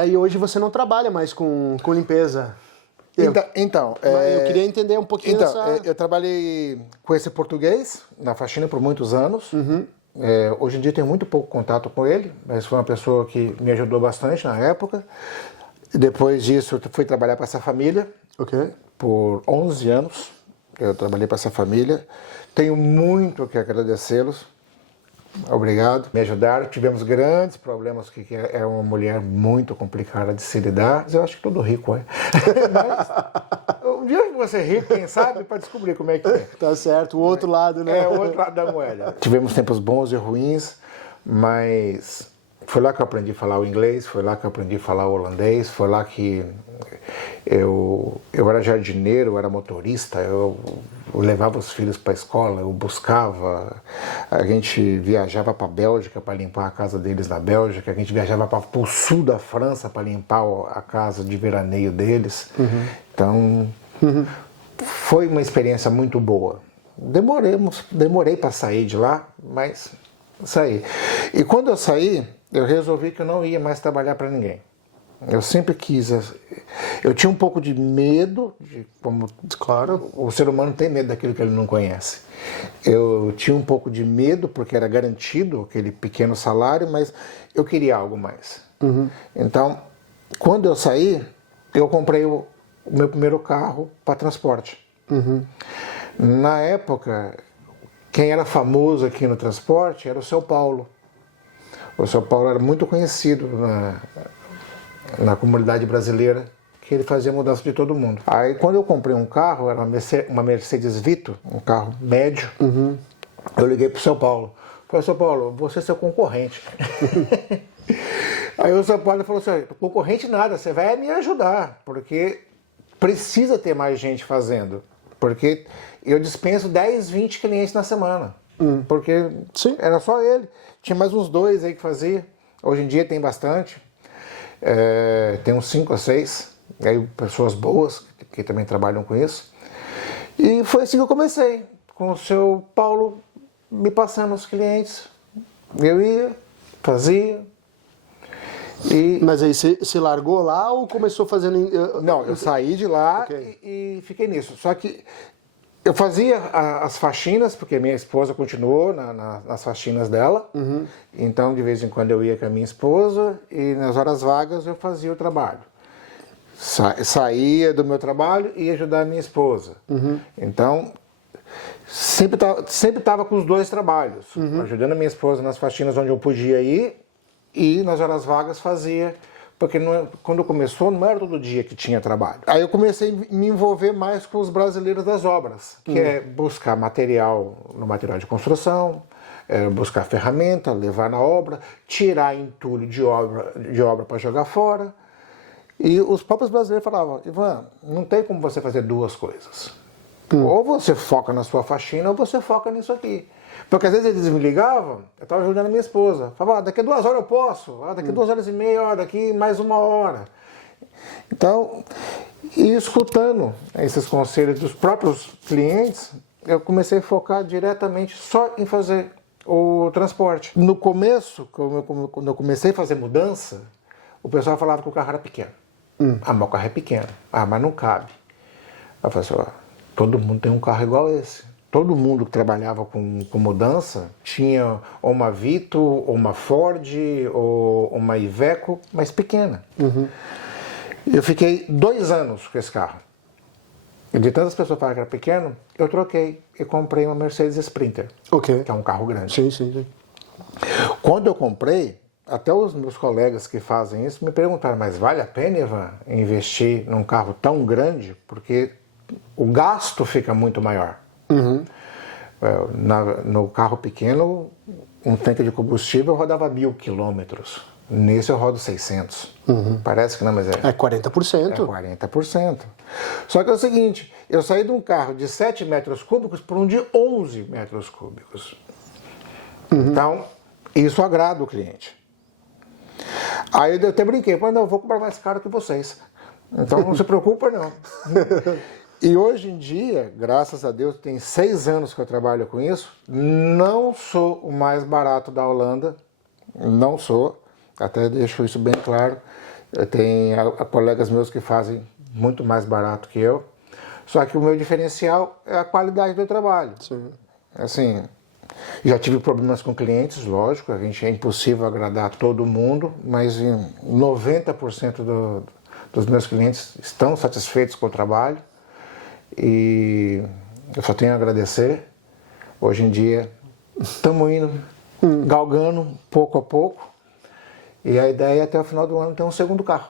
aí hoje você não trabalha mais com limpeza? Então, eu queria entender um pouquinho então, dessa... eu trabalhei com esse português na faxina por muitos anos. Hoje em dia tenho muito pouco contato com ele, mas foi uma pessoa que me ajudou bastante na época. Depois disso, eu fui trabalhar para essa família. Por 11 anos eu trabalhei para essa família. Tenho muito que agradecê-los. Obrigado. Me ajudaram. Tivemos grandes problemas, que é uma mulher muito complicada de se lidar. Mas eu acho que todo rico é. Mas, um dia que você é rico, quem sabe, para descobrir como é que é. Tá certo, o outro lado, né? É, o outro lado da moeda. Tivemos tempos bons e ruins, mas foi lá que eu aprendi a falar o inglês, foi lá que eu aprendi a falar o holandês, foi lá que eu era jardineiro, eu era motorista, eu levava os filhos para a escola, eu buscava, a gente viajava para a Bélgica para limpar a casa deles na Bélgica, a gente viajava para o sul da França para limpar a casa de veraneio deles. Então, foi uma experiência muito boa. Demorei para sair de lá, mas saí. E quando eu saí, eu resolvi que eu não ia mais trabalhar para ninguém. Eu sempre quis. Eu tinha um pouco de medo, como claro, o ser humano tem medo daquilo que ele não conhece. Eu tinha um pouco de medo porque era garantido aquele pequeno salário, mas eu queria algo mais. Então, quando eu saí, eu comprei o meu primeiro carro para transporte. Na época, quem era famoso aqui no transporte era o Seu Paulo. O Seu Paulo era muito conhecido na comunidade brasileira, que ele fazia mudança de todo mundo. Aí quando eu comprei um carro, era uma Mercedes Vito, um carro médio, eu liguei pro Seu Paulo. Falei, Seu Paulo, você é seu concorrente. Aí o Seu Paulo falou assim, concorrente nada, você vai me ajudar, porque precisa ter mais gente fazendo. Porque eu dispenso 10, 20 clientes na semana. Porque era só ele. Tinha mais uns 2 aí que fazia. Hoje em dia tem bastante. Tem uns 5 a 6. Aí pessoas boas que também trabalham com isso. E foi assim que eu comecei. Com o Seu Paulo me passando os clientes. Eu ia, fazia. Mas aí você largou lá ou começou fazendo... Não, eu saí de lá e fiquei nisso. Só que eu fazia as faxinas, porque minha esposa continuou nas faxinas dela. Então, de vez em quando eu ia com a minha esposa e nas horas vagas eu fazia o trabalho. Saía do meu trabalho e ia ajudar a minha esposa. Então, sempre estava com os 2 trabalhos. Ajudando a minha esposa nas faxinas onde eu podia ir e nas horas vagas fazia. Porque quando começou, não era todo dia que tinha trabalho. Aí eu comecei a me envolver mais com os brasileiros das obras, que é buscar material no material de construção, buscar ferramenta, levar na obra, tirar entulho de obra para jogar fora. E os próprios brasileiros falavam, Ivan, não tem como você fazer 2 coisas. Ou você foca na sua faxina, ou você foca nisso aqui. Porque às vezes eles me ligavam, eu estava ajudando a minha esposa. Falava, daqui a 2 horas eu posso, daqui a 2 horas e meia, daqui mais 1 hora. Então, e escutando esses conselhos dos próprios clientes, eu comecei a focar diretamente só em fazer o transporte. No começo, quando eu comecei a fazer mudança, o pessoal falava que o carro era pequeno. Mas o carro é pequeno. Mas não cabe. Eu falei assim, todo mundo tem um carro igual esse. Todo mundo que trabalhava com mudança tinha ou uma Vito, ou uma Ford, ou uma Iveco, mas pequena. Eu fiquei 2 anos com esse carro. E de tantas pessoas falaram que era pequeno, eu troquei e comprei uma Mercedes Sprinter, que é um carro grande. Sim. Quando eu comprei, até os meus colegas que fazem isso me perguntaram, mas vale a pena, Ivan, investir num carro tão grande? Porque o gasto fica muito maior. No carro pequeno, um tanque de combustível rodava 1.000 quilômetros. Nesse eu rodo 600. Parece que não, mas é 40%. É 40%. Só que é o seguinte, eu saí de um carro de 7 metros cúbicos para um de 11 metros cúbicos. Então, isso agrada o cliente. Aí eu até brinquei, mas não, eu vou comprar mais caro que vocês. Então não se preocupa não. E hoje em dia, graças a Deus, tem 6 anos que eu trabalho com isso, não sou o mais barato da Holanda, não sou, até deixo isso bem claro. Eu tenho colegas meus que fazem muito mais barato que eu. Só que o meu diferencial é a qualidade do trabalho. Sim. Assim, já tive problemas com clientes, lógico, a gente é impossível agradar todo mundo, mas 90% dos meus clientes estão satisfeitos com o trabalho e eu só tenho a agradecer. Hoje em dia estamos indo galgando pouco a pouco e a ideia é até o final do ano ter um segundo carro.